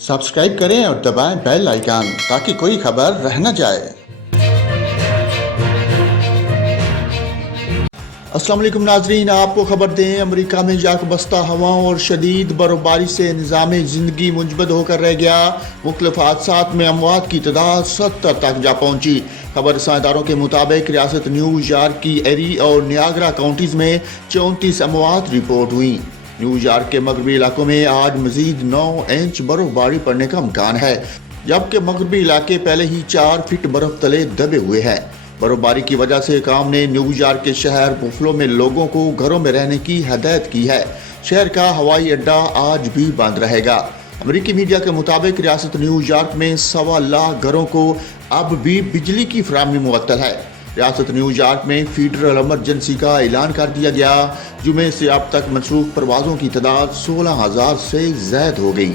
Subscribe करें और दबाएं बेल आइकन ताकि कोई खबर रह न जाए। अस्सलाम वालेकुम नाजरीन, आपको खबर दें, अमेरिका में जाक बस्ता हवाओं और शदीद बर्फबारी से निज़ाम ज़िंदगी मुंजमद होकर रह गया। मुख्तलिफ हादसात में अमवात की तादाद 70 तक जा पहुंची। खबर रसादारों के मुताबिक रियासत न्यूयॉर्क की एरी और नियाग्रा काउंटीज़ में 34 अमवात रिपोर्ट हुई। न्यूयॉर्क के मगरबी इलाकों में आज मजीद 9 इंच बर्फबारी पड़ने का इम्कान है, जबकि मगरबी इलाके पहले ही 4 फीट बर्फ तले दबे हुए हैं। बर्फबारी की वजह से काम ने न्यूयॉर्क के शहर बुफलो में लोगों को घरों में रहने की हदायत की है। शहर का हवाई अड्डा आज भी बंद रहेगा। अमेरिकी मीडिया के मुताबिक रियासत न्यूयॉर्क में 1.25 लाख घरों को अब भी बिजली की फराहमी मुअत्तल है। रियासत न्यूयॉर्क में फेडरल इमरजेंसी का ऐलान कर दिया गया, जुमे से अब तक मनसूख परवाज़ों की तादाद 16,000 से ज़ायद हो गई।